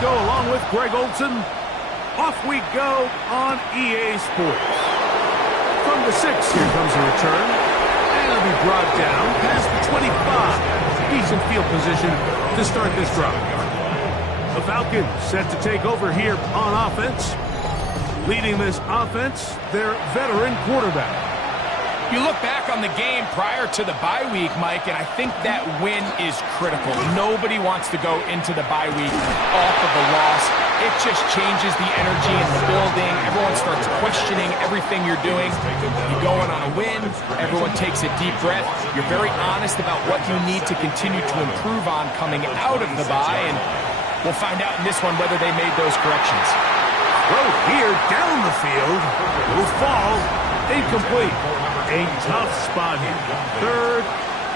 Tedesco along with Greg Olson. Off we go on EA Sports. From the 6, here comes a return. And it'll be brought down past the 25. Decent field position to start this drive. The Falcons set to take over here on offense. Leading this offense, their veteran quarterback. You look back on the game prior to the bye week, Mike, and I think that win is critical. Nobody wants to go into the bye week off of a loss. It just changes the energy in the building. Everyone starts questioning everything you're doing. You go in on a win. Everyone takes a deep breath. You're very honest about what you need to continue to improve on coming out of the bye, and we'll find out in this one whether they made those corrections. Throw here down the field. Will fall. Incomplete. A tough spot here. 3rd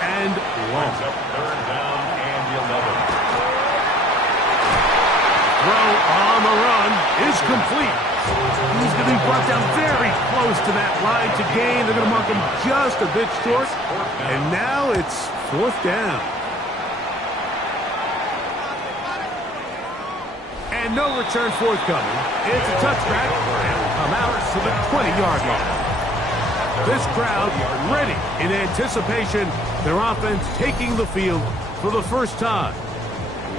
and long. Third down and 11. Throw on the run is complete. He's going to be brought down very close to that line to gain. They're going to mark him just a bit short. And now it's 4th down. And no return forthcoming. It's a touchback and will come out to the 20-yard line. This crowd ready in anticipation. Their offense taking the field for the first time.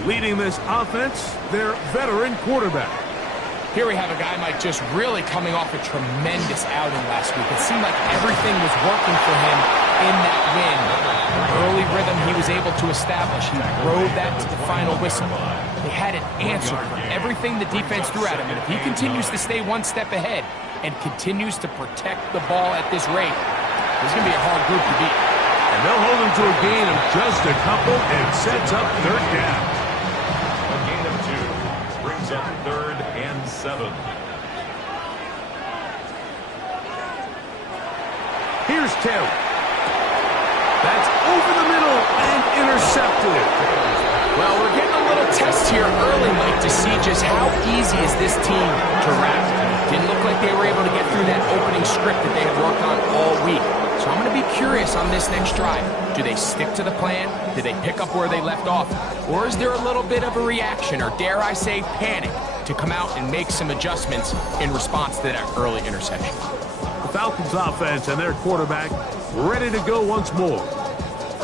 Leading this offense, their veteran quarterback. Here we have a guy, Mike, just really coming off a tremendous outing last week. It seemed like everything was working for him in that win. Early rhythm he was able to establish. He rode that to the final whistle. They had an answer for everything the defense threw at him. And if he continues to stay one step ahead and continues to protect the ball at this rate, it's going to be a hard group to beat. And they'll hold him to a gain of just a couple and sets up 3rd down. A gain of 2 brings up 3rd and 7. Here's Taylor. That's over the middle and intercepted. Well, we're getting a little test here early, Mike, to see just how easy is this team to wrap. Didn't look like they were able to get through that opening script that they had worked on all week. So I'm going to be curious on this next drive. Do they stick to the plan? Do they pick up where they left off? Or is there a little bit of a reaction, or dare I say panic, to come out and make some adjustments in response to that early interception? The Falcons offense and their quarterback ready to go once more.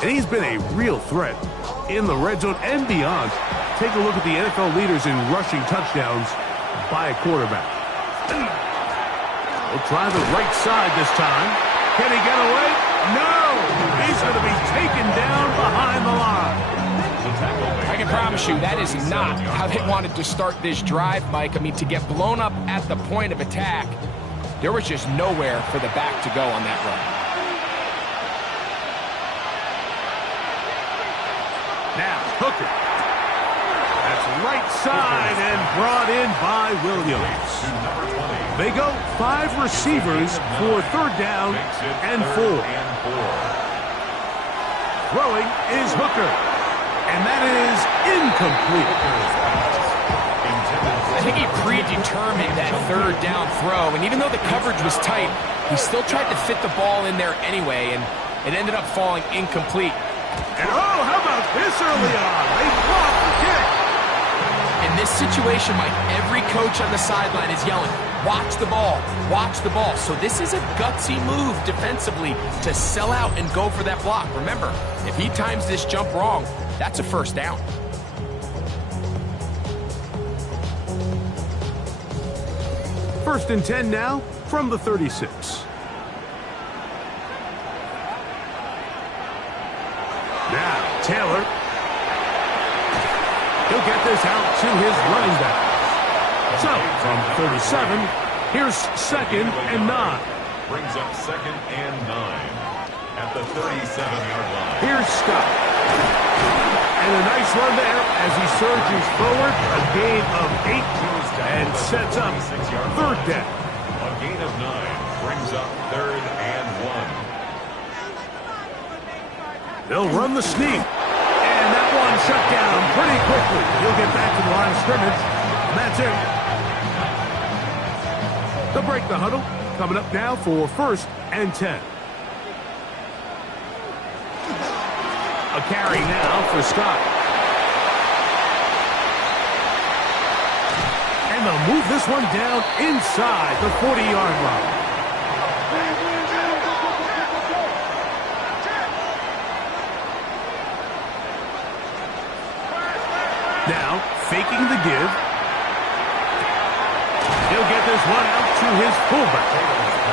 And he's been a real threat in the red zone and beyond. Take a look at the NFL leaders in rushing touchdowns by a quarterback. He'll try the right side this time. Can he get away? No! He's going to be taken down behind the line. I can promise you that is not how they wanted to start this drive, Mike. I mean, to get blown up at the point of attack, there was just nowhere for the back to go on that run. Now, Hooker. That's right side and brought in by Williams. They go 5 receivers for 3rd down and 4. Throwing is Hooker. And that is incomplete. I think he predetermined that 3rd down throw, and even though the coverage was tight, he still tried to fit the ball in there anyway, and it ended up falling incomplete. And oh, how about this early on? They blocked the kick. In this situation, Mike, every coach on the sideline is yelling, watch the ball, watch the ball. So this is a gutsy move defensively to sell out and go for that block. Remember, if he times this jump wrong, that's a 1st down. First and 10 now from the 36. Now, Taylor. He'll get this out to his running back. So, from 37, here's 2nd and 9. Brings up 2nd and 9 at the 37-yard line. Here's Scott. And a nice run there as he surges forward. A gain of 8 and sets up 3rd down. A gain of 9 brings up 3rd and 1. They'll run the sneak. And that one shut down pretty quickly. He'll get back to the line of scrimmage. And that's it. They'll break the huddle. Coming up now for 1st and 10. A carry now for Scott. And they'll move this one down inside the 40-yard line. Now, faking the give. He'll get this one out to his fullback.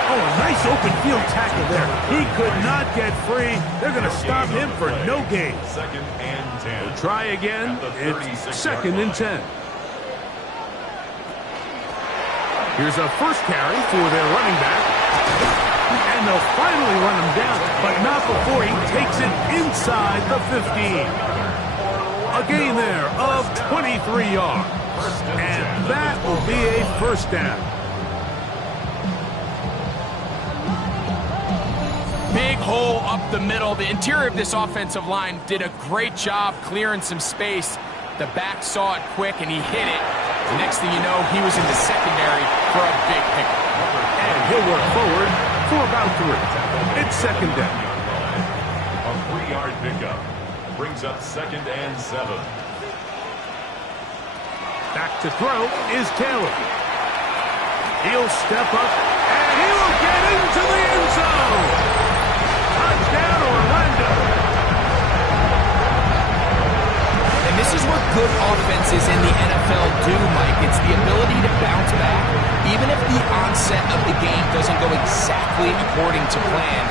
Oh, a nice open field tackle there. He could not get free. They're going to stop him for no gain. Second and 10. We'll try again. It's second and 10. Here's a first carry for their running back. And they'll finally run him down, but not before he takes it inside the 15. A gain there of 23 yards. And that will be a first down. Big hole up the middle. The interior of this offensive line did a great job clearing some space. The back saw it quick, and he hit it. Next thing you know, he was in the secondary for a big pickup. And he'll work forward for about 3. It's second down. A 3-yard pickup brings up second and 7. Back to throw is Taylor. He'll step up, and he will get into the end zone. Touchdown, Orlando. And this is what good offenses in the NFL do, Mike. It's the ability to bounce back. Even if the onset of the game doesn't go exactly according to plan,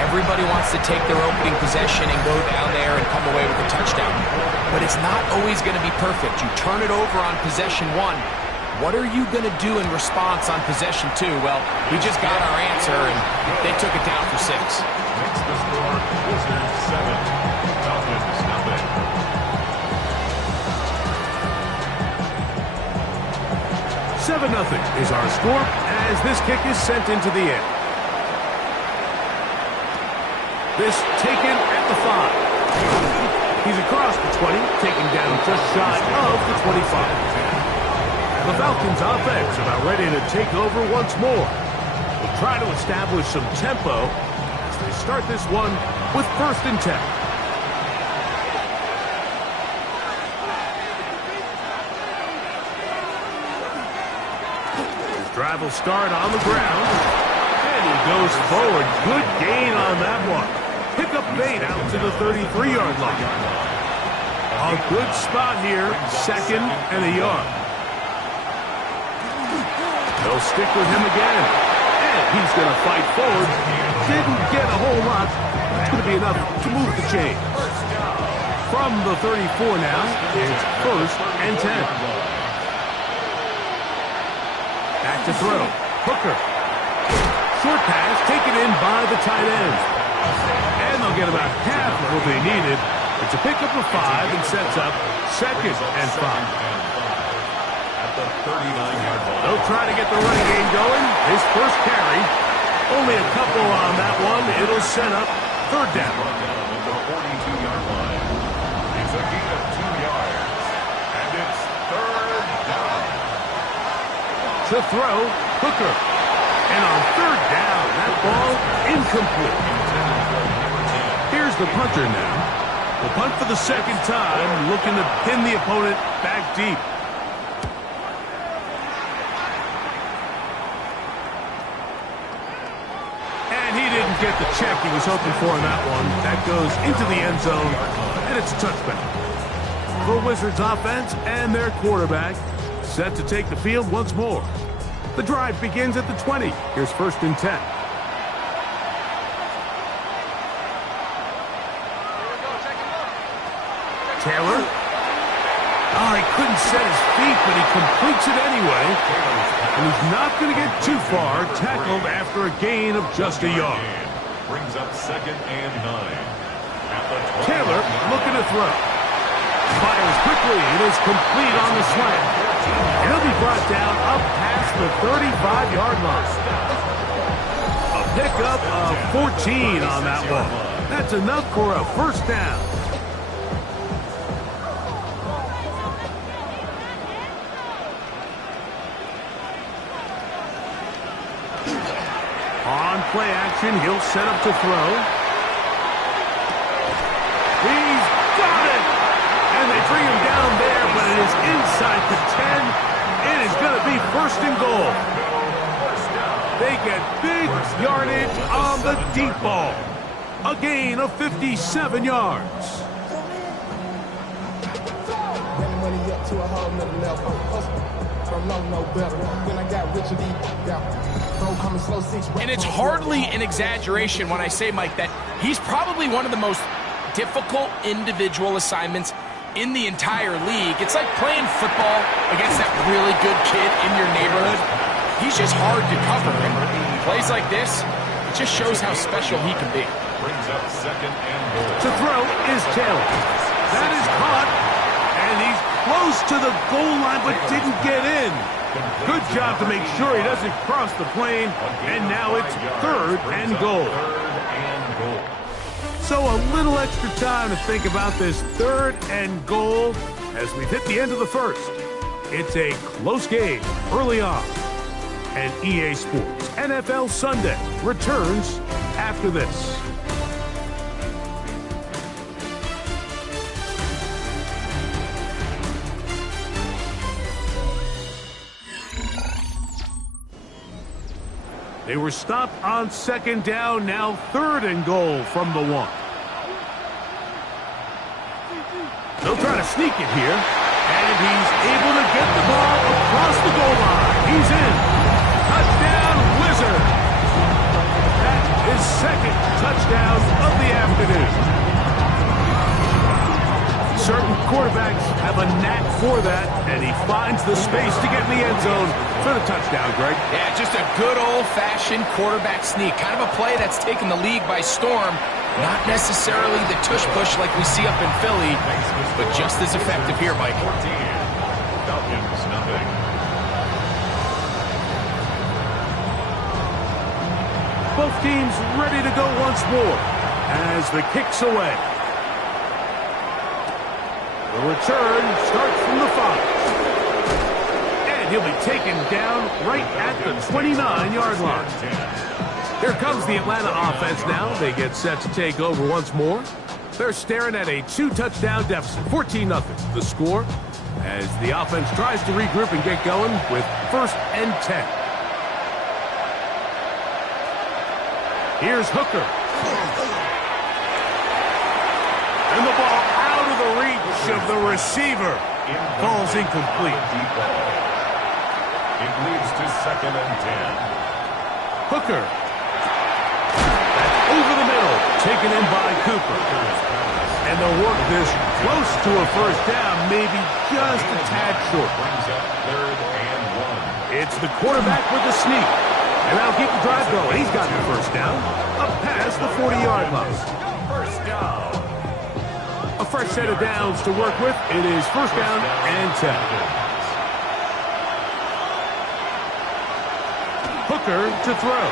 everybody wants to take their opening possession and go down there and come away with a touchdown. But it's not always going to be perfect. You turn it over on possession 1. What are you going to do in response on possession 2? Well, we just got our answer, and they took it down for 6. Makes the score Wizards 7. Falcons nothing. 7-0 is our score as this kick is sent into the air. This taken at the 5. He's across the 20, taken down just shy of the 25. The Falcons offense about ready to take over once more. We'll try to establish some tempo as they start this one with first and 10. His drive will start on the ground. And he goes forward. Good gain on that one. Pick up bait out to the 33-yard line. A good spot here, second and a yard. They'll stick with him again. And he's going to fight forward. Didn't get a whole lot. It's going to be enough to move the chain. From the 34 now, it's first and 10. Back to throw. Hooker. Short pass taken in by the tight end. And they'll get about half of what they needed. It's a pickup of 5 and sets up second and 5. The 39-yard line. They'll try to get the running game going. His first carry. Only a couple on that one. It'll set up third down. At the 42-yard line. It's a gain of 2 yards. And it's third down. To throw, Hooker. And on third down, that ball incomplete. Here's the punter now. Will punt for the second time, looking to pin the opponent back deep. Get the check he was hoping for in that one. That goes into the end zone, and it's a touchback. The Wizards offense and their quarterback set to take the field once more. The drive begins at the 20. Here's first and 10. Taylor. Oh, he couldn't set his feet, but he completes it anyway. And he's not going to get too far, tackled after a gain of just a yard. Brings up second and 9. Taylor looking to throw. Fires quickly. It is complete on the slant. And he'll be brought down up past the 35-yard line. A pickup of 14 on that one. That's enough for a first down. On play action, he'll set up to throw. He's got it! And they bring him down there, but it is inside the 10. It is going to first and goal. They get big yardage on the deep ball. A gain of 57 yards. And it's hardly an exaggeration when I say, Mike, that he's probably one of the most difficult individual assignments in the entire league. It's like playing football against that really good kid in your neighborhood. He's just hard to cover. And plays like this, it just shows how special he can be. Brings up second and goal. To throw is Taylor. That is caught, and he's close to the goal line but didn't get in. Good job to make sure he doesn't cross the plane, and now it's third and goal. So a little extra time to think about this third and goal as we've hit the end of the first. It's a close game early on. And EA Sports NFL Sunday returns after this. They were stopped on second down, now third and goal from the 1. They'll try to sneak it here, and he's able to get the ball across the goal line. He's in. Touchdown, Wizard. That is second touchdown of the afternoon. Certain quarterbacks have a knack for that, and he finds the space to get in the end zone for the touchdown, Greg. Yeah, just a good old-fashioned quarterback sneak. Kind of a play that's taken the league by storm. Not necessarily the tush-push like we see up in Philly, but just as effective here, Mike. Falcons, nothing. Both teams ready to go once more as the kick's away. The return starts from the 5. And he'll be taken down right at the 29-yard line. Here comes the Atlanta offense now. They get set to take over once more. They're staring at a 2-touchdown deficit, 14-0. The score as the offense tries to regroup and get going with first and 10. Here's Hooker. And the ball out of the reach of the receiver. Ball's incomplete. It leads to second and 10. Hooker. That's over the middle. Taken in by Cooper. And they'll work this close to a first down, maybe just a tad short. Third and 1. It's the quarterback with the sneak. And that'll keep the drive going. He's got the first down. Up past the 40-yard line. First down. A fresh set of downs to work with. It is first down and 10. Hooker to throw.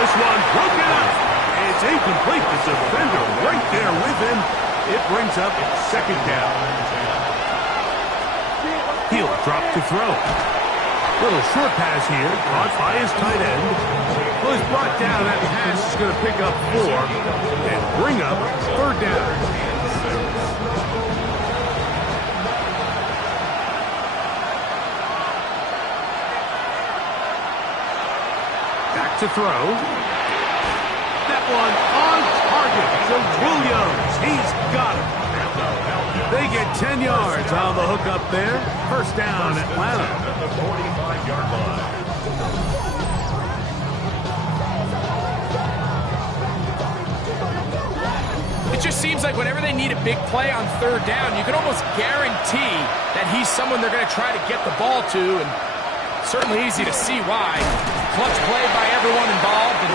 This one broken up. It's incomplete. The defender right there with him. It brings up second down. He'll drop to throw. Little short pass here, caught by his tight end. Well, he's brought down. That pass is going to pick up 4 and bring up third down. Back to throw. That one on target. So Williams, he's got it. They get 10 yards on the hook up there. First down, Atlanta. At the 45-yard line. It just seems like whenever they need a big play on third down, you can almost guarantee that he's someone they're going to try to get the ball to, and certainly easy to see why. Clutch play by everyone involved and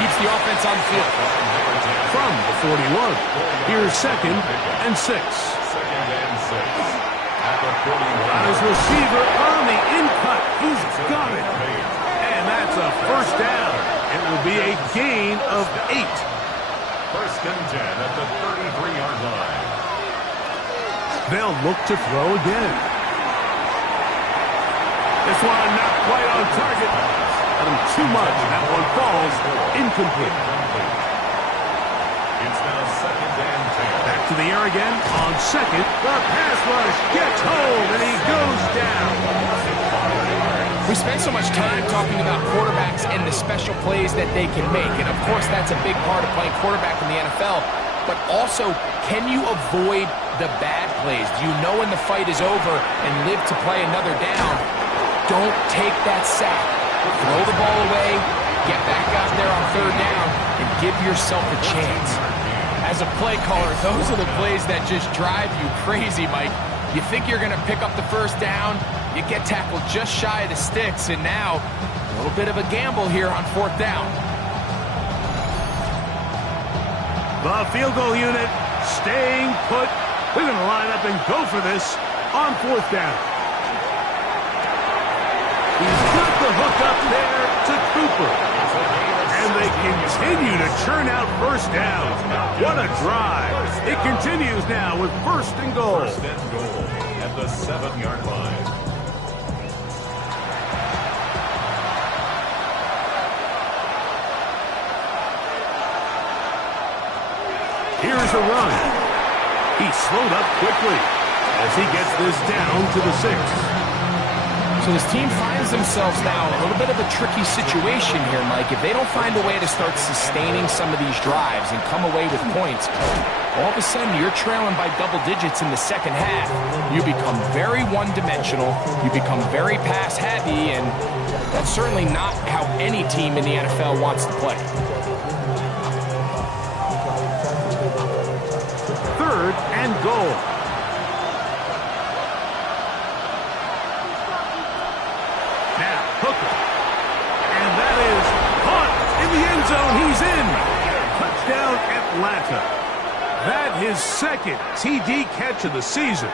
keeps the offense on the field. From the 41, here's second and 6. Second and 6. At the 41. Got his receiver on the in-cut. He's got it. And that's a first down. It will be a gain of 8. First and 10 at the 33-yard line. They'll look to throw again. This one not quite on target. Got him too much. That one falls incomplete. It's now second and 10. Back to the air again on second. The pass rush gets home, and he goes down. We spend so much time talking about quarterbacks and the special plays that they can make. And, of course, that's a big part of playing quarterback in the NFL. But also, can you avoid the bad plays? Do you know when the fight is over and live to play another down? Don't take that sack. Throw the ball away, get back out there on third down, and give yourself a chance. As a play caller, those are the plays that just drive you crazy, Mike. You think you're going to pick up the first down, you get tackled just shy of the sticks, and now a little bit of a gamble here on fourth down. The field goal unit staying put. We're going to line up and go for this on fourth down. He's got the hook up there to Cooper. And they continue to churn out first downs. What a drive. It continues now with first and goal. First and goal at the 7-yard line. Here's a run. He slowed up quickly as he gets this down to the 6. So this team finds themselves now in a little bit of a tricky situation here, Mike. If they don't find a way to start sustaining some of these drives and come away with points, all of a sudden you're trailing by double digits in the second half. You become very one-dimensional. You become very pass-heavy, and that's certainly not how any team in the NFL wants to play. Third and goal. Now, Hooker. And that is caught in the end zone. He's in. Touchdown, Atlanta. That his second TD catch of the season.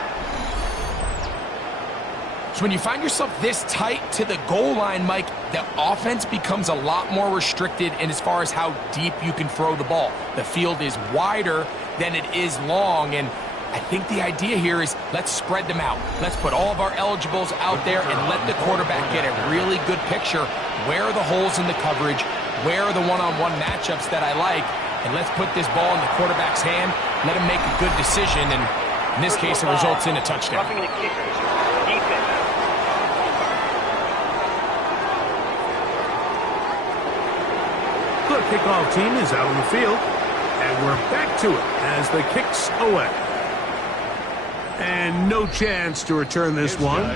So when you find yourself this tight to the goal line, Mike, the offense becomes a lot more restricted in as far as how deep you can throw the ball. The field is wider than it is long, and I think the idea here is let's spread them out. Let's put all of our eligibles out there and let the quarterback get a really good picture. Where are the holes in the coverage? Where are the one-on-one matchups that I like? And let's put this ball in the quarterback's hand, let him make a good decision, and in this case, it results in a touchdown. The kickoff team is out on the field, and we're back to it as the kick's away. And no chance to return this one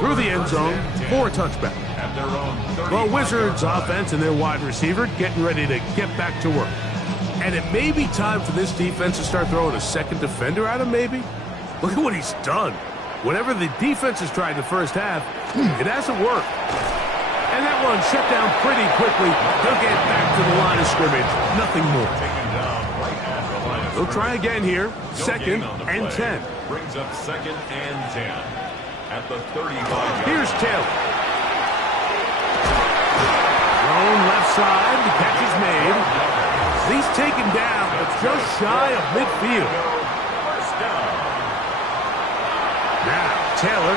through the end zone for a touchback. The Wizards offense and their wide receiver getting ready to get back to work. And it may be time for this defense to start throwing a second defender at him, maybe. Look at what he's done. Whatever the defense has tried in the first half, it hasn't worked. And that one shut down pretty quickly. They'll get back to the line of scrimmage. Nothing more. They'll try again here. Second and 10. Brings up second and 10 at the 35-yard. Here's Taylor. Thrown left side. The catch is made. He's taken down, but just shy of midfield. First down. Now, Taylor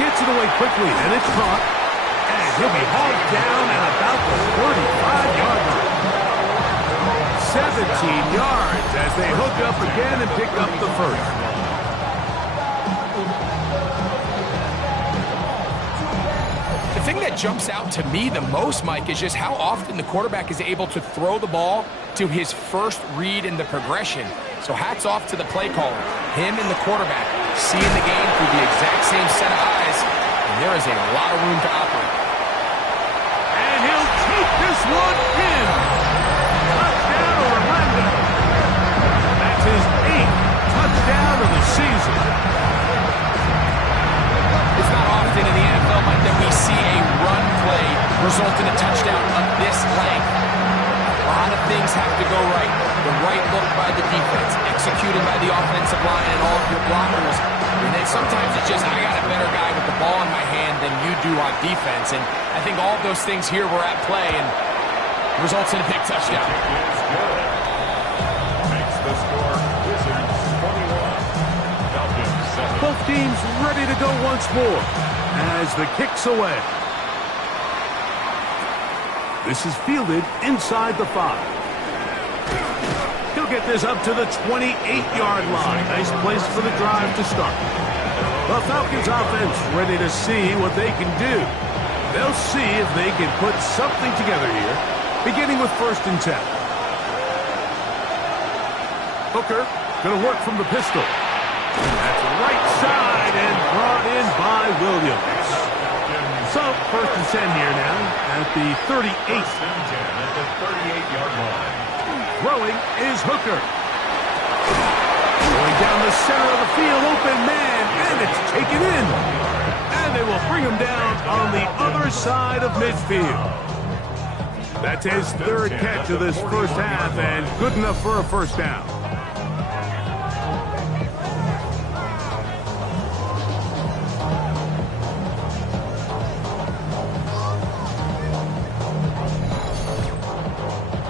gets it away quickly, and it's caught. And he'll be hauled down at about the 35-yard line. 17 yards as they hook up again and pick up the first. The thing that jumps out to me the most, Mike, is just how often the quarterback is able to throw the ball to his first read in the progression. So hats off to the play caller. Him and the quarterback seeing the game through the exact same set of eyes, and there is a lot of room to operate. And he'll take this one in. Touchdown, Orlando. That's his 8th touchdown of the season. It's not often in the NFL, Mike, that we see a run play result in a touchdown of this length. A lot of things have to go right. The right look by the defense, executed by the offensive line and all of your blockers. And then sometimes it's just, I got a better guy with the ball in my hand than you do on defense. And I think all of those things here were at play and results in a big touchdown. Makes the score Wizards 21. Falcons 7. Both teams ready to go once more as the kick's away. This is fielded inside the 5. He'll get this up to the 28-yard line. Nice place for the drive to start. The Falcons offense ready to see what they can do. They'll see if they can put something together here, beginning with 1st and 10. Hooker going to work from the pistol. That's right side and brought in by Williams. So 1st and 10 here now at the 38. 1st and 10 at the 38-yard line. Throwing is Hooker. Going down the center of the field, open man, and it's taken in. And they will bring him down on the other side of midfield. That's his 3rd catch of this first half, and good enough for a 1st down.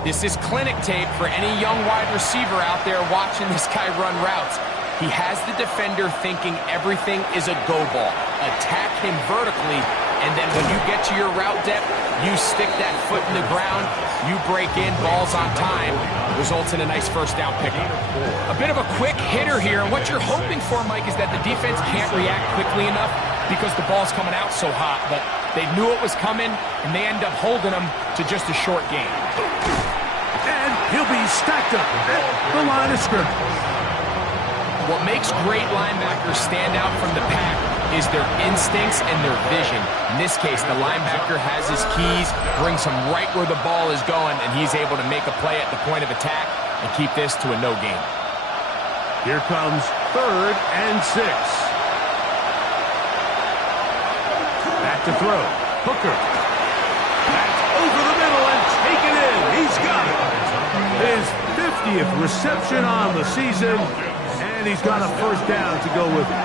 This is clinic tape for any young wide receiver out there watching this guy run routes. He has the defender thinking everything is a go ball. Attack him vertically, and then when you get to your route depth, you stick that foot in the ground, you break in, balls on time, results in a nice 1st down pickup. A bit of a quick hitter here, and what you're hoping for, Mike, is that the defense can't react quickly enough because the ball's coming out so hot, but they knew it was coming, and they end up holding them to just a short gain. And he'll be stacked up at the line of scrimmage. What makes great linebackers stand out from the pack is their instincts and their vision. In this case, the linebacker has his keys, brings him right where the ball is going, and he's able to make a play at the point of attack and keep this to a no gain. Here comes 3rd and 6. Back to throw. Hooker. That's over the middle and taken in. He's got it. His 50th reception on the season, and he's got a 1st down to go with it.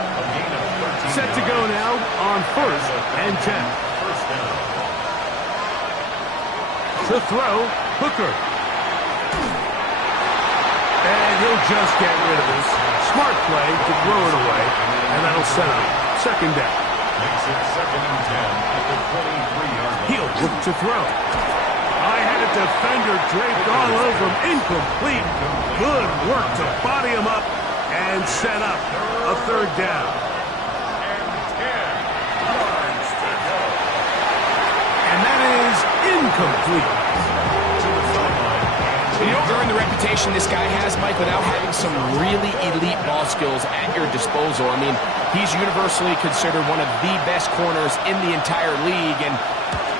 Set to go now on 1st and 10. To throw, Hooker. And he'll just get rid of this. Smart play to throw it away, and that'll set up 2nd down. Makes it 2nd and 10 at the 23-yard line. He'll look to throw. I had a defender draped all over him. Incomplete. Good work to body him up and set up a 3rd down. And that is incomplete. You don't earn the reputation this guy has, Mike, without having some really elite ball skills at your disposal. I mean, he's universally considered one of the best corners in the entire league, and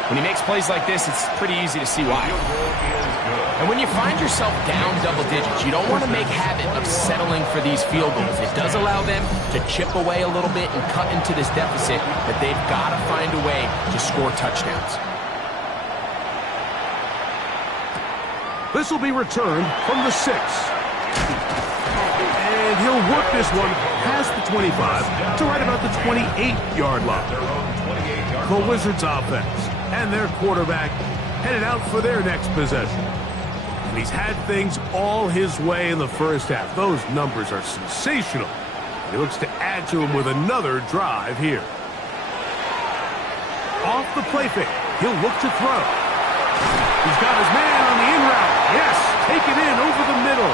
when he makes plays like this, it's pretty easy to see why. And when you find yourself down double digits, you don't want to make habit of settling for these field goals. It does allow them to chip away a little bit and cut into this deficit, but they've got to find a way to score touchdowns. This will be returned from the 6. And he'll work this one past the 25 to right about the 28-yard line. The Wizards offense and their quarterback headed out for their next possession. And he's had things all his way in the 1st half. Those numbers are sensational. He looks to add to them with another drive here. Off the play fake, he'll look to throw. He's got his man on the in route. Yes, take it in over the middle.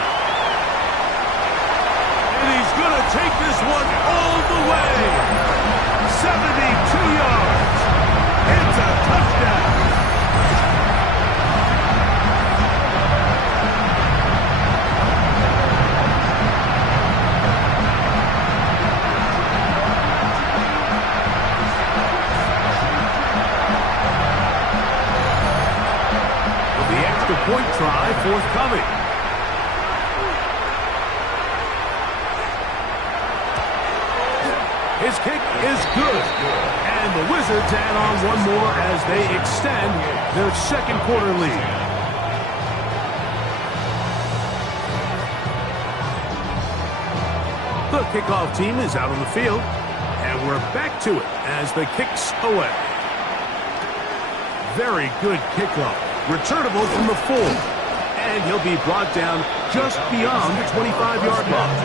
And he's going to take this one all the way. 72 yards. It's a touchdown. Point try forthcoming. His kick is good. And the Wizards add on one more as they extend their 2nd quarter lead. The kickoff team is out on the field. And we're back to it as the kick's away. Very good kickoff. Returnable from the 4. And he'll be brought down just beyond the 25-yard line.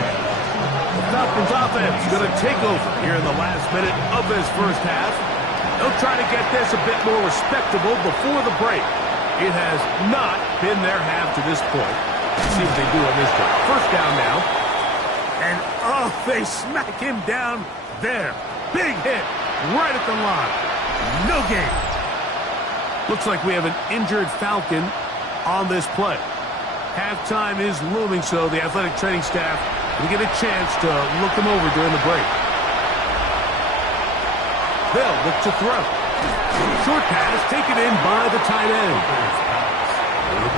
The Falcons offense going to take over here in the last minute of this 1st half. They'll try to get this a bit more respectable before the break. It has not been their half to this point. Let's see what they do on this drive. 1st down now. And Oh, they smack him down there. Big hit right at the line. No gain. Looks like we have an injured Falcon on this play. Halftime is looming, so the athletic training staff will get a chance to look him over during the break. They'll look to throw. Short pass taken in by the tight end.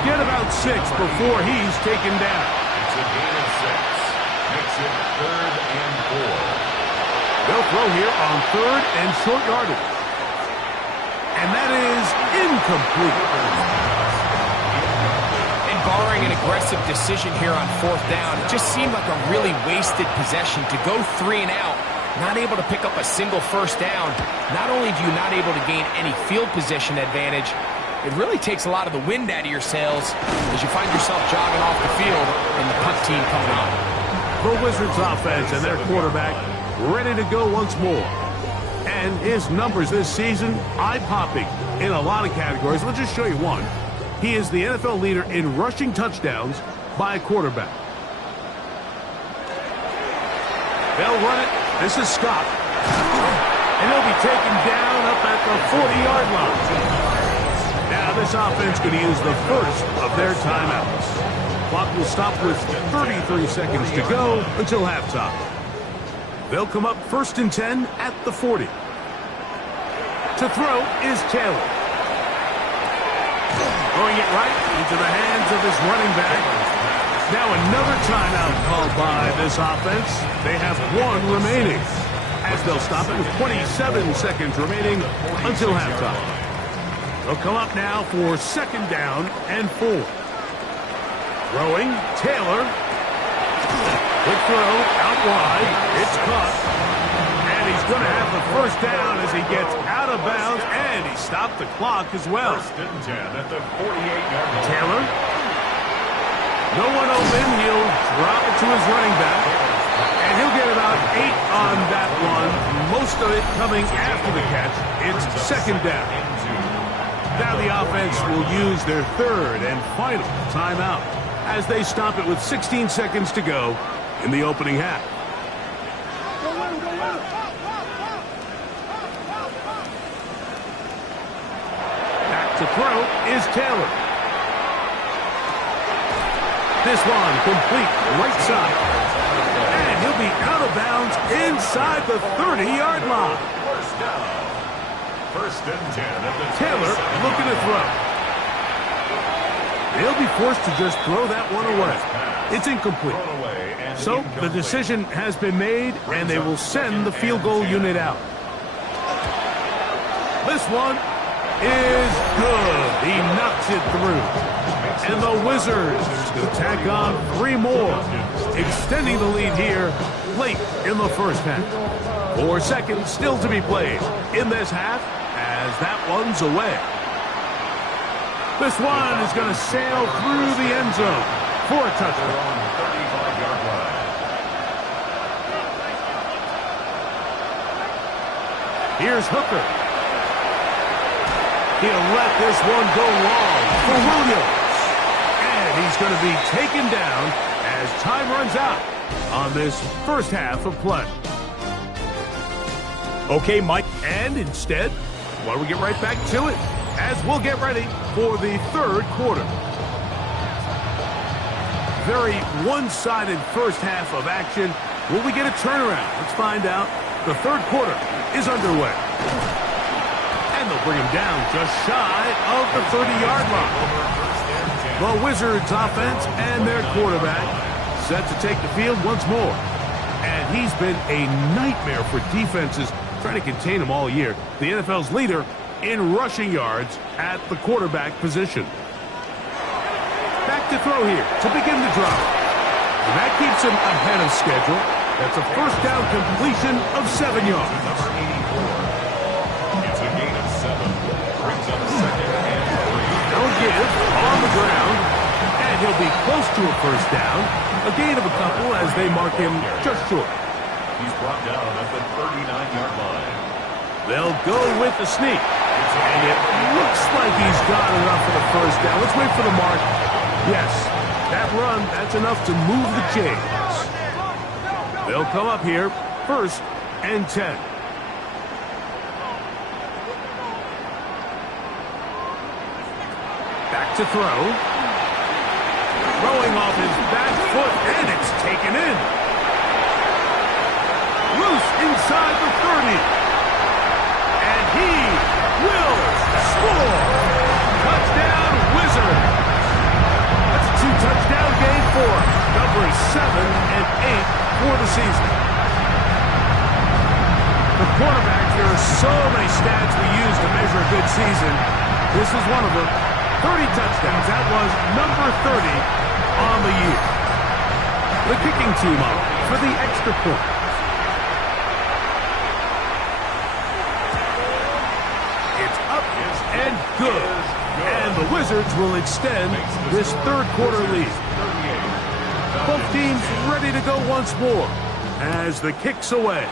Get about 6 before he's taken down. It's a gain of 6. Makes it 3rd and 4. They'll throw here on 3rd and short yardage. And that is incomplete. And barring an aggressive decision here on 4th down, it just seemed like a really wasted possession to go 3 and out. Not able to pick up a single first down. Not only do you not able to gain any field position advantage, it really takes a lot of the wind out of your sails as you find yourself jogging off the field and the punt team coming on. The Wizards offense and their quarterback ready to go once more. And his numbers this season, eye-popping in a lot of categories. Let's just show you one. He is the NFL leader in rushing touchdowns by a quarterback. They'll run it. This is Scott. And he'll be taken down up at the 40-yard line. Now this offense going to use the first of their timeouts. Clock will stop with 33 seconds to go until halftime. They'll come up 1st and 10 at the 40. To throw is Taylor. Throwing it right into the hands of his running back. Now another timeout called by this offense. They have 1 remaining as they'll stop it with 27 seconds remaining until halftime. They'll come up now for 2nd down and 4. Throwing, Taylor. Quick throw, out wide. It's caught. And he's going to have the 1st down as he gets out of bounds, and he stopped the clock as well. 1st and 10 at the 48-yard line. Taylor. No one open. He'll drop it to his running back. And he'll get about 8 on that one. Most of it coming after the catch. It's 2nd down. Now the offense will use their 3rd and final timeout as they stop it with 16 seconds to go in the opening half. Back to throw is Taylor. This one complete right side. And he'll be out of bounds inside the 30-yard line. 1st down. 1st and 10 at the Taylor looking to throw. They'll be forced to just throw that one away. It's incomplete. So the decision has been made, and they will send the field goal unit out. This one is good. He knocks it through. And the Wizards to tack on 3 more, extending the lead here late in the 1st half. 4 seconds still to be played in this half as that one's away. This one is going to sail through the end zone for a touchdown. 35-yard line. Here's Hooker. He'll let this one go long for Williams. And he's going to be taken down as time runs out on this 1st half of play. Okay, Mike. And instead, why don't we get right back to it as we'll get ready for the 3rd quarter. Very one-sided 1st half of action. Will we get a turnaround? Let's find out. The 3rd quarter is underway. And they'll bring him down just shy of the 30-yard line. The Wizards offense and their quarterback set to take the field once more. And he's been a nightmare for defenses trying to contain him all year. The NFL's leader in rushing yards at the quarterback position. Back to throw here to begin the drive. And that keeps him ahead of schedule. That's a 1st down completion of 7 yards. Number 84. It's a gain of 7. Brings up 2nd and 3. They'll give on the ground, and he'll be close to a 1st down. A gain of a couple as they mark him just short. He's brought down at the 39-yard line. They'll go with the sneak. And it looks like he's got enough for the 1st down. Let's wait for the mark. Yes, that run, that's enough to move the chains. They'll come up here, 1st and 10. Back to throw. Throwing off his back foot, and it's taken in. Loose inside the 30. And he will score. Touchdown, Wizard. That's a 2-touchdown game for numbers 7 and 8 for the season. For quarterbacks, there are so many stats we use to measure a good season. This is one of them. 30 touchdowns. That was number 30 on the year. The kicking team up for the extra point. It's up and good. And the Wizards will extend this third quarter lead. Both teams ready to go once more as the kick's away.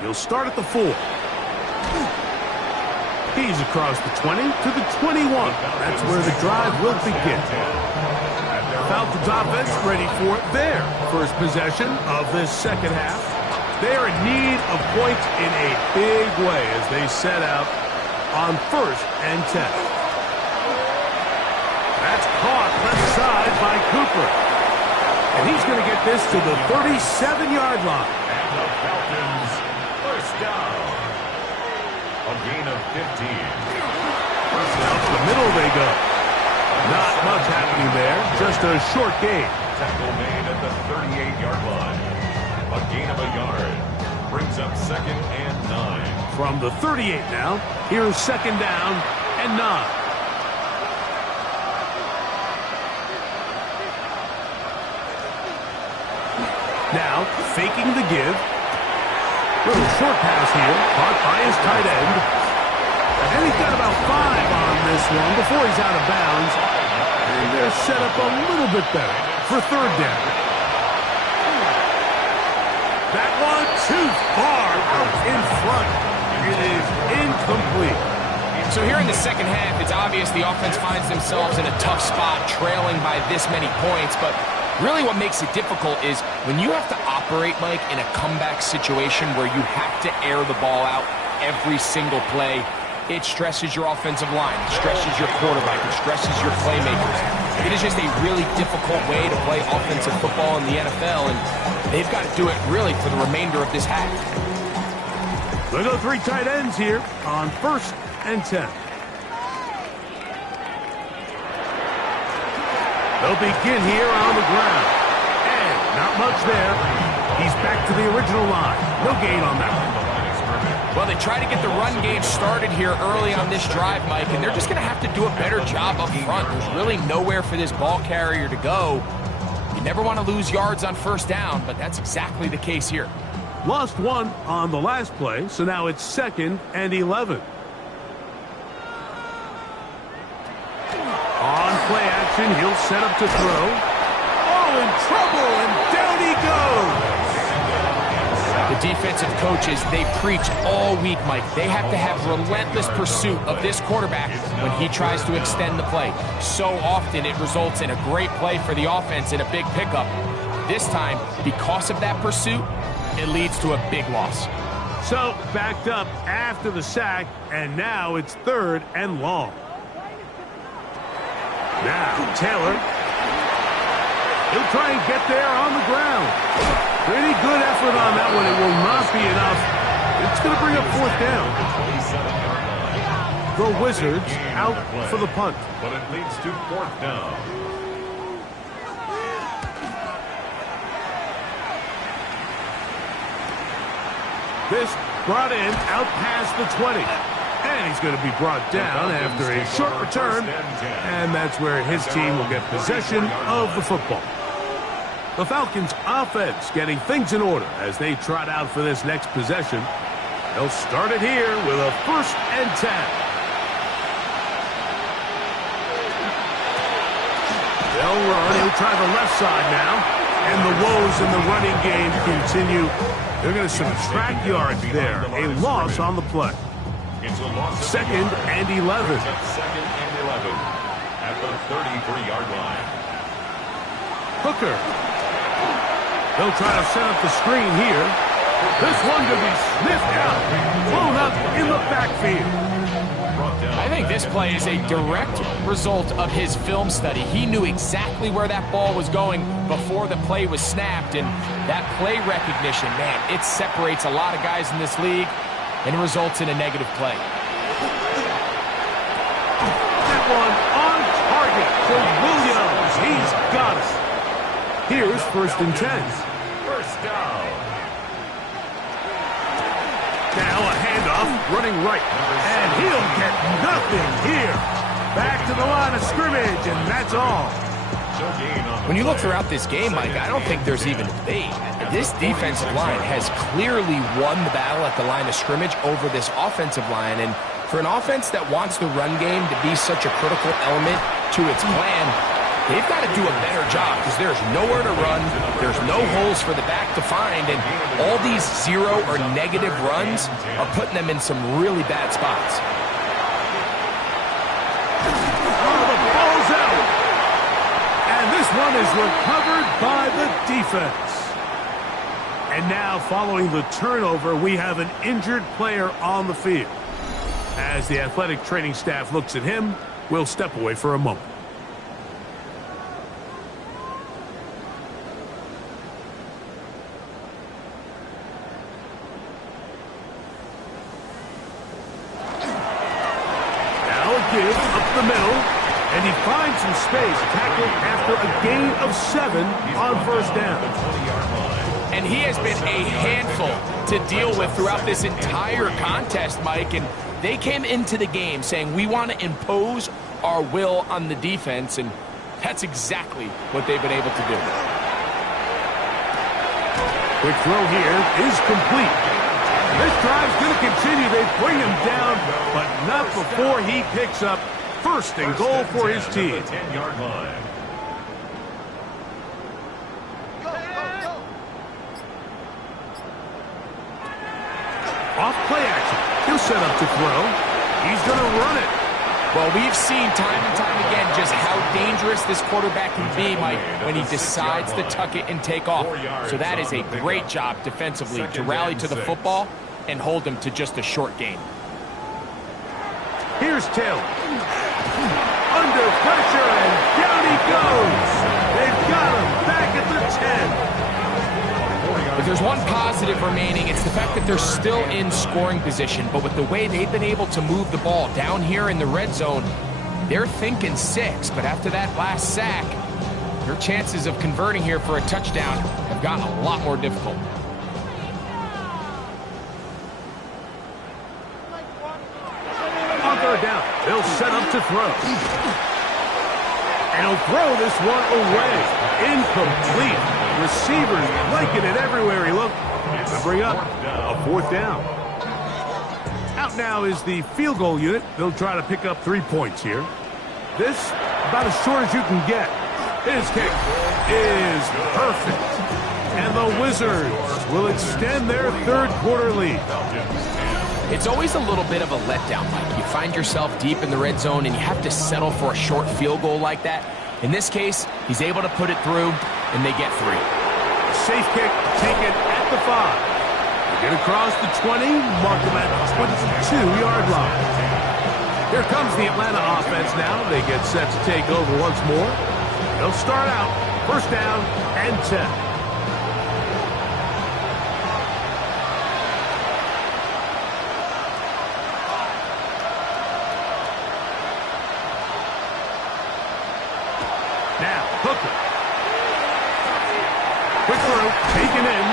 He'll start at the 4. He's across the 20 to the 21. That's where the drive will begin. Falcons offense ready for their first possession of this second half. They are in need of points in a big way as they set out on 1st and 10. That's caught left side by Cooper. And he's going to get this to the 37-yard line. And the Falcons first down. A gain of 15. Out to the middle they go. Not much happening there. Just a short gain. Tackle made at the 38-yard line. A gain of a yard. Brings up 2nd and 9. From the 38 now, here's 2nd down and 9. Now, faking the give. Little short pass here, caught by his tight end. And he's got about 5 on this one before he's out of bounds. And they're set up a little bit better for 3rd down. That one too far out in front. It is incomplete. So here in the second half, it's obvious the offense finds themselves in a tough spot, trailing by this many points. But really what makes it difficult is when you have to operate, Mike, in a comeback situation where you have to air the ball out every single play, it stresses your offensive line, it stresses your quarterback, it stresses your playmakers. It is just a really difficult way to play offensive football in the NFL, and they've got to do it really for the remainder of this half. Look at the 3 tight ends here on 1st and 10. They'll begin here on the ground. And not much there. He's back to the original line. No gain on that one. Well, they try to get the run game started here early on this drive, Mike, and they're just going to have to do a better job up front. There's really nowhere for this ball carrier to go. You never want to lose yards on 1st down, but that's exactly the case here. Lost 1 on the last play, so now it's 2nd and 11. On play action, he'll set up to throw. Oh, in trouble, and down he goes. The defensive coaches, they preach all week, Mike. They have to have relentless pursuit of this quarterback when he tries to extend the play. So often it results in a great play for the offense and a big pickup. This time, because of that pursuit, it leads to a big loss. So, backed up after the sack, and now it's 3rd and long. Now, Taylor. He'll try and get there on the ground. Pretty good effort on that one. It will not be enough. It's going to bring up 4th down. The Wizards out for the punt. But it leads to 4th down. This brought in out past the 20. And he's going to be brought down after a short return. And that's where his team will get possession of the football. The Falcons offense getting things in order as they trot out for this next possession. They'll start it here with a 1st and 10. They'll run. He'll try the left side now. And the woes in the running game continue. They're going to subtract yards there. A loss on the play. It's a loss. 2nd and 11. It's 2nd and 11 at the 33-yard line. Hooker. They'll try to set up the screen here. This one could be sniffed out, blown up in the backfield. I think this play is a direct result of his film study. He knew exactly where that ball was going before the play was snapped, and that play recognition, man, it separates a lot of guys in this league and results in a negative play. That one on target for Williams. He's got it. Here's 1st and 10. First down. Now a handoff, running right. And he'll get nothing here. Back to the line of scrimmage, and that's all. When you look throughout this game, Mike, I don't think there's even a debate. This defensive line has clearly won the battle at the line of scrimmage over this offensive line. And for an offense that wants the run game to be such a critical element to its plan, they've got to do a better job because there's nowhere to run, there's no holes for the back to find, and all these zero or negative runs are putting them in some really bad spots. Oh, the ball's out. And this one is recovered by the defense. And now, following the turnover, we have an injured player on the field. As the athletic training staff looks at him, we'll step away for a moment. Give up the middle, and he finds some space, tackled after a gain of 7 on 1st down. And he has been a handful to deal with throughout this entire contest, Mike, and they came into the game saying we want to impose our will on the defense, and that's exactly what they've been able to do. Quick throw here is complete. This drive's going to continue. They bring him down, but not before he picks up 1st and goal for his team. 10-yard line. Off play action. He'll set up to throw. He's going to run it. Well, we've seen time and time again just how dangerous this quarterback can be, Mike, when he decides to tuck it and take off. So that is a great job defensively to rally to the football and hold him to just a short gain. Here's Taylor. Under pressure, and down he goes. They've got him back at the 10. If there's one positive remaining, it's the fact that they're still in scoring position. But with the way they've been able to move the ball down here in the red zone, they're thinking 6. But after that last sack, their chances of converting here for a touchdown have gotten a lot more difficult. On 3rd down, they'll set up to throw. And he'll throw this one away. Incomplete. Receivers blanking it everywhere he looked. To bring up a 4th down. Out now is the field goal unit. They'll try to pick up 3 points here. This, about as short as you can get. His kick is perfect. And the Wizards will extend their 3rd quarter lead. It's always a little bit of a letdown, Mike. You find yourself deep in the red zone and you have to settle for a short field goal like that. In this case, he's able to put it through, and they get 3. Safe kick taken at the 5. They get across the 20, mark them at the 22-yard line. Here comes the Atlanta offense now. They get set to take over once more. They'll start out 1st down and 10. Now, Hooker. Quick throw, taken in.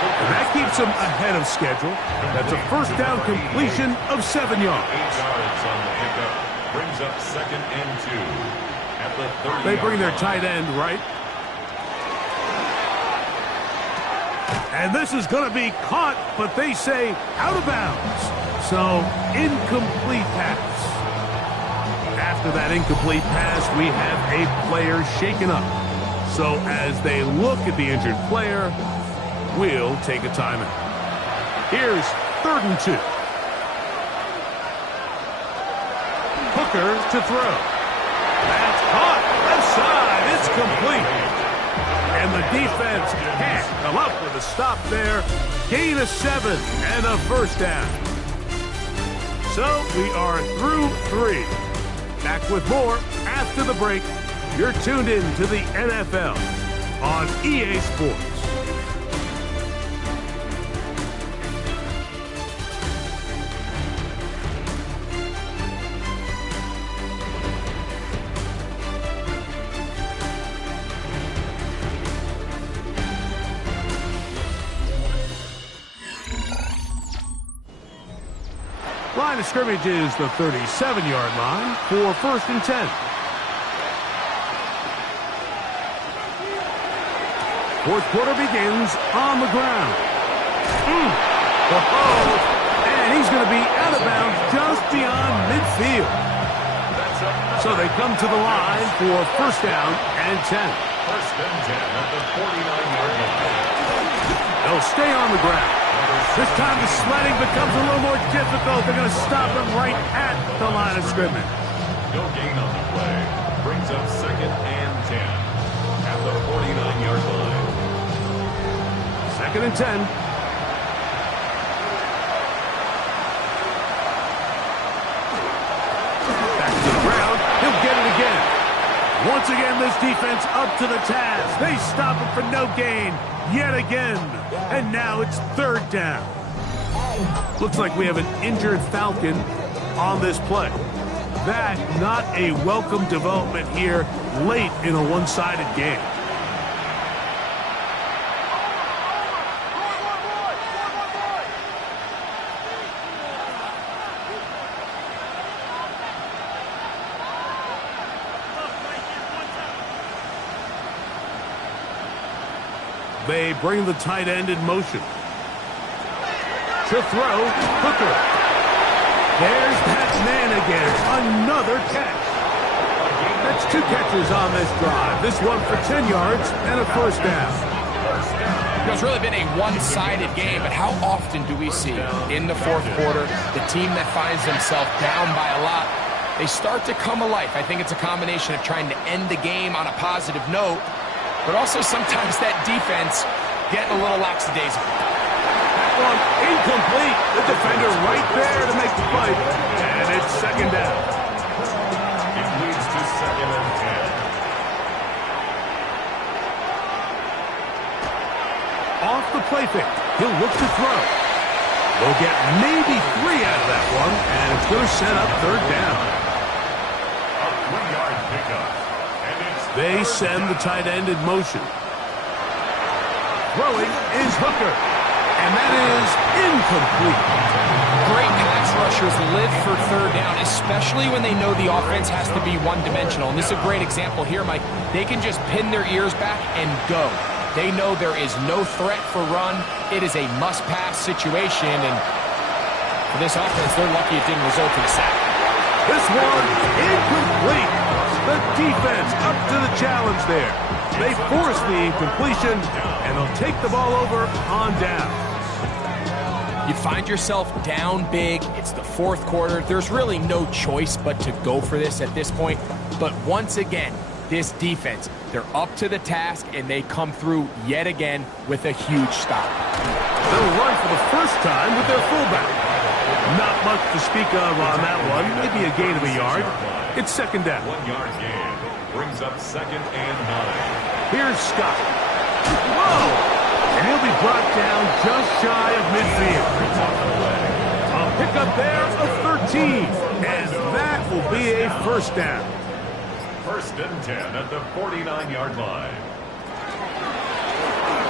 And that keeps him ahead of schedule. That's a 1st down completion of 7 yards. 8 yards on the pickup. Brings up 2nd and 2. At the 30-yard They bring their line. tight end right. And this is going to be caught, but they say out of bounds. So, incomplete pass. After that incomplete pass, we have a player shaken up. So as they look at the injured player, we'll take a timeout. Here's 3rd and 2. Hooker to throw. That's caught. Left side. It's complete. And the defense can't come up with a stop there. Gain of 7 and a first down. So we are through 3. Back with more after the break. You're tuned in to the NFL on EA Sports. Line of scrimmage is the 37-yard line for 1st and 10. Fourth quarter begins on the ground. And he's going to be out of bounds just beyond midfield. So they come to the line for 1st down and 10. 1st and 10 at the 49-yard line. They'll stay on the ground. This time the sledding becomes a little more difficult. They're going to stop him right at the line of scrimmage. No gain on the play. Brings up 2nd and 10 at the 49-yard line. 2nd and 10. Back to the ground. He'll get it again. Once again, this defense up to the task. They stop him for no gain yet again. And now it's 3rd down. Looks like we have an injured Falcon on this play. That not a welcome development here late in a one-sided game. They bring the tight end in motion. To throw, Hooker. There's that man again. Another catch. That's 2 catches on this drive. This one for 10 yards and a 1st down. It's really been a one-sided game, but how often do we see in the 4th quarter the team that finds themselves down by a lot, they start to come alive. I think it's a combination of trying to end the game on a positive note, but also sometimes that defense getting a little lackadaisical. That one incomplete. The defender right there to make the play. And it's 2nd down. It leads to 2nd and 10. Off the play fake. He'll look to throw. They'll get maybe 3 out of that one, and it's going to set up 3rd down. A 3-yard pickup. They send the tight end in motion. Throwing is Hooker. And that is incomplete. Great pass rushers live for 3rd down, especially when they know the offense has to be one-dimensional. And this is a great example here, Mike. They can just pin their ears back and go. They know there is no threat for run. It is a must-pass situation. And for this offense, they're lucky it didn't result in a sack. This one incomplete. The defense up to the challenge there. They force the incompletion, and they'll take the ball over on down. You find yourself down big. It's the 4th quarter. There's really no choice but to go for this at this point. But once again, this defense, they're up to the task, and they come through yet again with a huge stop. They'll run for the first time with their fullback. Not much to speak of on that one. Maybe a gain of a yard. It's 2nd down. 1-yard gain brings up 2nd and 9. Here's Scott. Whoa! And he'll be brought down just shy of midfield. A pickup there of 13. And that will be a 1st down. 1st and 10 at the 49-yard line.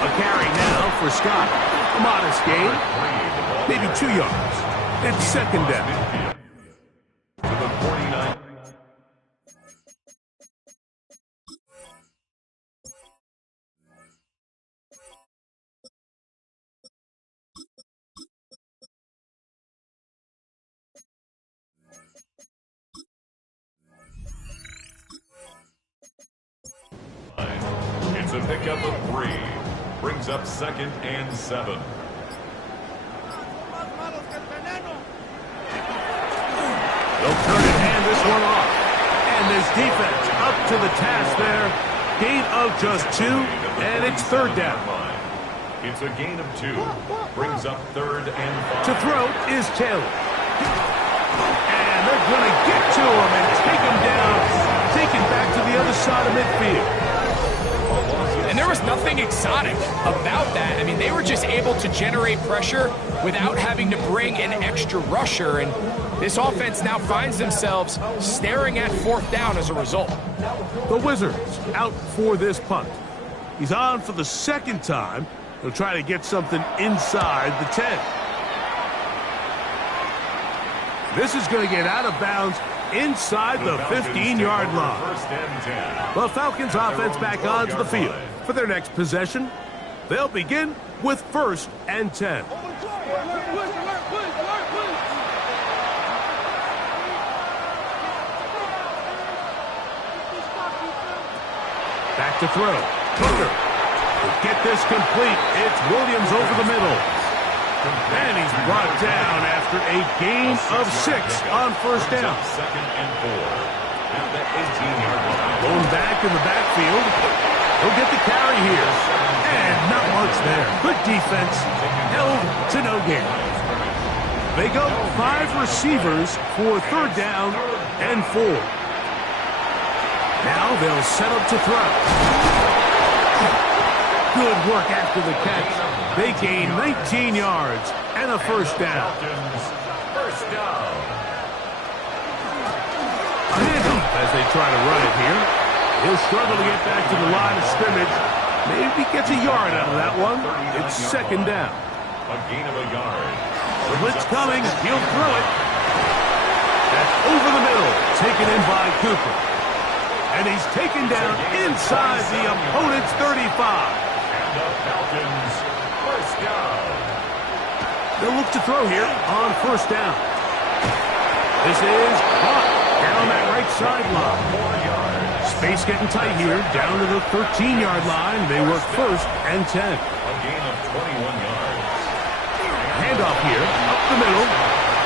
A carry now for Scott. A modest gain. Maybe 2 yards. It's 2nd down. To the 49. It's a pickup of 3. Brings up 2nd and 7. They'll turn and hand this one off. And this defense up to the task there. Gain of just 2 and it's third down. It's a gain of 2. Brings up 3rd and 5. To throw is Taylor. And they're going to get to him and take him down. Taken back to the other side of midfield. And there was nothing exotic about that. I mean, they were just able to generate pressure without having to bring an extra rusher. And this offense now finds themselves staring at 4th down as a result. The Wizards out for this punt. He's on for the 2nd time. He'll try to get something inside the 10. This is going to get out of bounds inside the 15-yard line. The Falcons offense back onto the field for their next possession. They'll begin with 1st and 10. Back to throw. Hooker. To get this complete, it's Williams over the middle. And he's brought down after a gain of 6 on 1st down. 2nd and 4. At the 18-yard line. Going back in the backfield. He'll get the carry here. And not much there. Good defense. Held to no gain. They go 5 receivers for 3rd down and 4. Now they'll set up to throw. Good work after the catch. They gain 19 yards and a 1st down. First down. A handoff as they try to run it here. He'll struggle to get back to the line of scrimmage. Maybe gets a yard out of that one. It's 2nd down. A gain of a yard. The blitz coming. He'll throw it. That's over the middle. Taken in by Cooper. And he's taken down inside the opponent's 35. And the Falcons, 1st down. They'll look to throw here on 1st down. This is caught down that right sideline. 4 yards. Space getting tight here, down to the 13-yard line. They work 1st and 10. A gain of 21 yards. Handoff here, up the middle.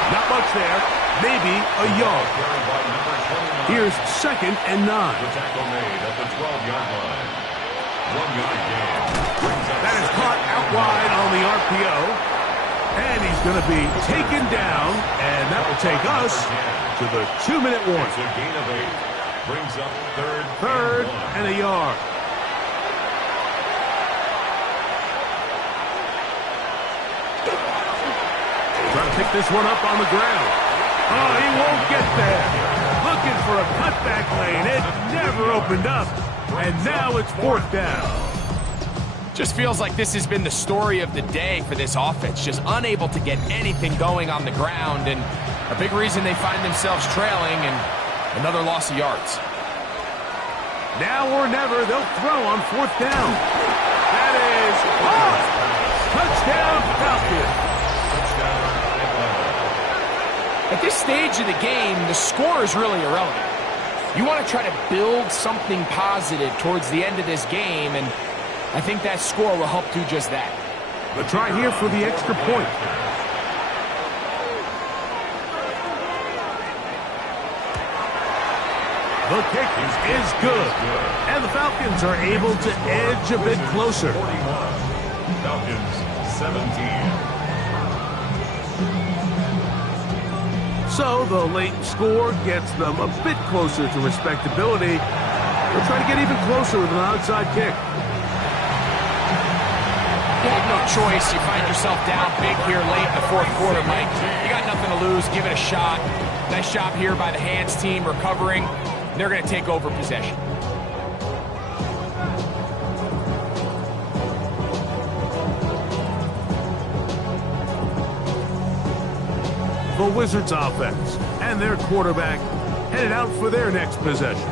Not much there, maybe a yard. Carried by number 29. Here's 2nd and 9. The tackle made at the 12-yard line. 1-yard gain. That is caught out wide on the RPO. And he's going to be taken down, and that will take us to the 2-minute warning. It's a gain of 8. Brings up 3rd and a yard. Trying to pick this one up on the ground. Oh, he won't get there. Looking for a cutback lane. It never opened up. And now it's 4th down. Just feels like this has been the story of the day for this offense. Just unable to get anything going on the ground. And a big reason they find themselves trailing and another loss of yards. Now or never, they'll throw on 4th down. That is caught. Touchdown, Falcons. At this stage of the game, the score is really irrelevant. You want to try to build something positive towards the end of this game, and I think that score will help do just that. The try here for the extra point. The kick is good. And the Falcons are able to edge a bit closer. 41. Falcons 17. So the late score gets them a bit closer to respectability. They'll try to get even closer with an onside kick. You have no choice. You find yourself down big here late in the 4th quarter, Mike. You got nothing to lose. Give it a shot. Nice job here by the hands team recovering. They're going to take over possession. The Wizards offense and their quarterback headed out for their next possession.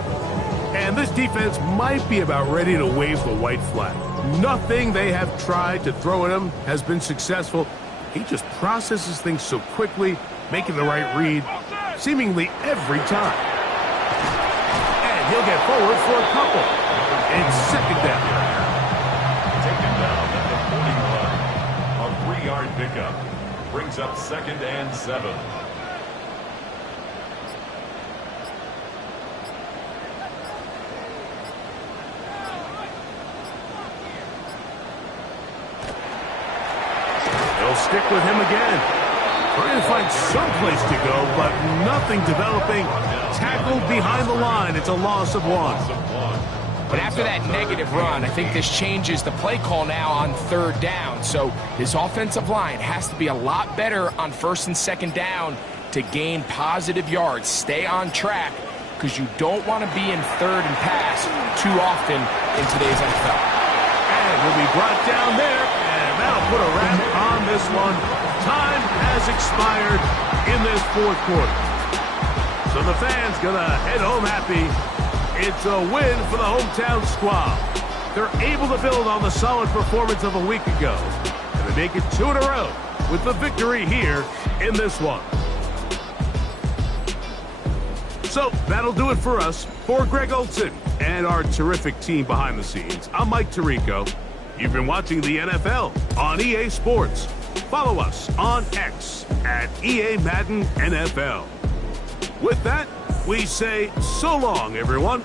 And this defense might be about ready to wave the white flag. Nothing they have tried to throw at him has been successful. He just processes things so quickly, making the right read seemingly every time. And he'll get forward for a couple. It's 2nd down. Taken down at the 41. A 3-yard pickup. Brings up 2nd and 7. with him again. Trying to find some place to go, but nothing developing. Tackled behind the line. It's a loss of 1. But after that negative run, I think this changes the play call now on 3rd down. So his offensive line has to be a lot better on 1st and 2nd down to gain positive yards. Stay on track, because you don't want to be in 3rd and pass too often in today's NFL. And he'll be brought down there, and that'll put a wrap on this one. Time has expired in this 4th quarter. So the fans gonna head home happy. It's a win for the hometown squad. They're able to build on the solid performance of a week ago, and they make it 2 in a row with the victory here in this one. So that'll do it for us. For Greg Olson and our terrific team behind the scenes, I'm Mike Tirico. You've been watching the NFL on EA Sports. Follow us on X at EA Madden NFL. With that, we say so long, everyone.